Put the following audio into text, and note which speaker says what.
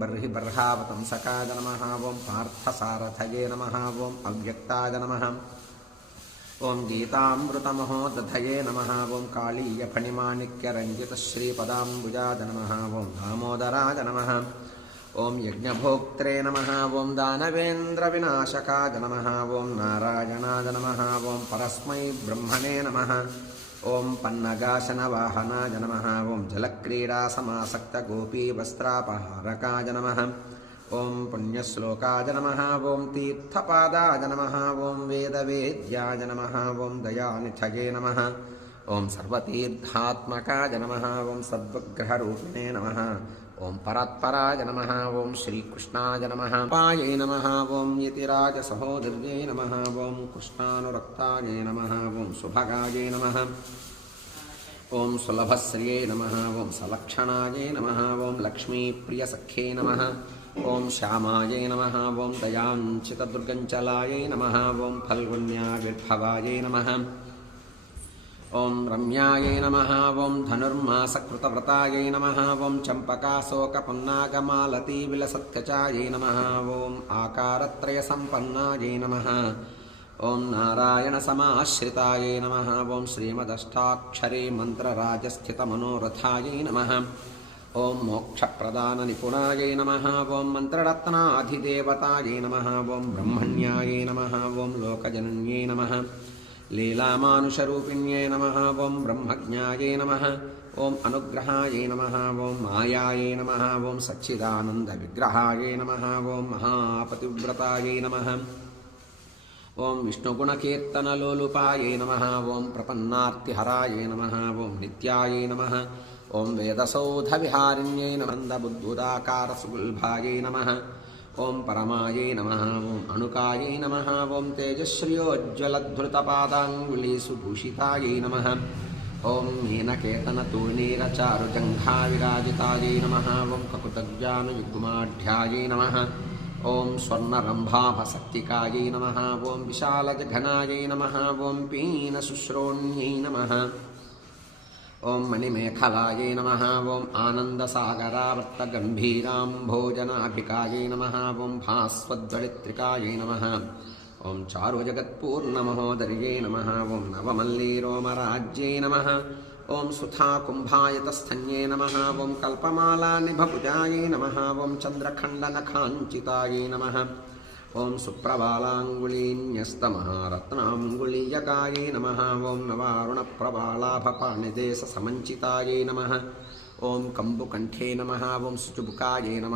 Speaker 1: బర్హి బర్హావతంసకాయ నమ ఓం పార్థసారథయే నమ ఓం అవ్యక్తాయ నమ ఓం గీతామృతమహోదయే నమ ఓం కాళీయఫణిమాణిక్యరంజితశ్రీపదాంబుజాయ నమ ఓం దామోదరాయ నమ ఓం యజ్ఞభోక్త్రే నమ ఓం దానవేంద్ర వినాశకాయ నమ ఓం నారాయణాయ నమ ఓం పరస్మై బ్రహ్మణే నమ ఓం పన్నగాశనవాహనాయ నమ ఓం జలక్రీడాసమాసక్తగోపీవస్త్రాపహారకాయ నమ ఓం పుణ్యశ్లోకాయ నమ ఓం తీర్థపాదాయ నమ ఓం వేదవేద్యాయ నమ ఓం దయానిథగే నమ. ఓం సర్వతీర్థాత్మకాయ నమ ఓం సద్వగ్రహరూపిణే నమ. ఓం పరాత్పరాయ నమ ఓం శ్రీకృష్ణాయ నమ పాయై నమ ఓం యతిరాజ సహోదర్యై నమ ఓం కృష్ణానురక్తాయై నమ ఓం సుభగాయై నమ ఓం సులభశ్రియై నమ ఓం సలక్షణాయై నమ ఓం లక్ష్మీప్రియసఖ్యై నమ ఓం శ్యామాయై నమ ఓం దయాంచితదుర్గంచలాయై నమ ఓం ఫల్గుణ్యావిర్భవాయై నమ ఓం రమ్యాయై నమ ఓం ధనుర్మాసకృతవ్రతాయై నమ ఓం చంపకాశోకపున్నాగమాలతీవిలసత్కచాయై నమ ఓం ఆకారత్రయసంపన్నాయై నమ ఓం నారాయణసమాశ్రితాయై నమ ఓం శ్రీమదష్టాక్షరీ మంత్రరాజస్థితమనోరథాయై నమ ఓం మోక్షప్రదాన నిపుణాయై నమ ఓం మంత్రరత్నాధిదేవతాయై నమ ఓం బ్రహ్మణ్యాయై నమ ఓం లోకజనన్యై నమ లీలామానుషరూపిణ్యై నమ ఓం బ్రహ్మజ్ఞాయే నమ ఓం అనుగ్రహాయే నమ ఓం మాయాయే నమ ఓం సచ్చిదానంద విగ్రహాయే నమ ఓం మహాపతివ్రతాయే నమ ఓం విష్ణుగుణకీర్తనలోలుపాయై నమ ఓం ప్రపన్నార్తిహరాయే నమ ఓం నిత్యాయే నమ ఓం వేదసౌధ విహారిణ్యై నమందబుద్ధుదాకారసుగుల్భాయే నమ ఓం పరమాయై నమ ఓం అణుకాయై నమ ఓం తేజశ్రియోజ్వలధృతపాదాంగులీసుభూషితాయై నమ ఓం మీనకేతనతూణీరచారుజంఘావిరాజితాయై నమ ఓం కకుతజ్ఞానయుగ్మాఢ్యాయై నమ ఓం స్వర్ణరంభాభసక్తికాయై నమ ఓం విశాలజఘనాయై నమ ఓం పీనశుశ్రోణ్యై నమ ఓం మణిమేఖలాయై నమ. ఓం ఆనందసాగరావర్తగంభీరాంభోజనాభికాయై నమ. ఓం భాస్వద్వళిత్రికాయై నమ. ఓం చారుజగత్పూర్ణమహోదర్యై నమ. ఓం నవమల్లీరోమరాజ్యై నమ. ఓం సుధాకుంభాయతస్థన్యే నమ. ఓం కల్పమాలానిభభుజాయై నమ. ఓం చంద్రఖండనఖాంచితాయై నమ. ఓం సుప్రబాలాంగుళీన్యస్తమహారత్నాంగుళీయకాయై నమ. ఓం నవారుణప్రబాలాభపాణిదేశసమంచితాయై నమ. ఓం కంబుకంఠే నమ. ఓం శుచుబుకాయై నమ.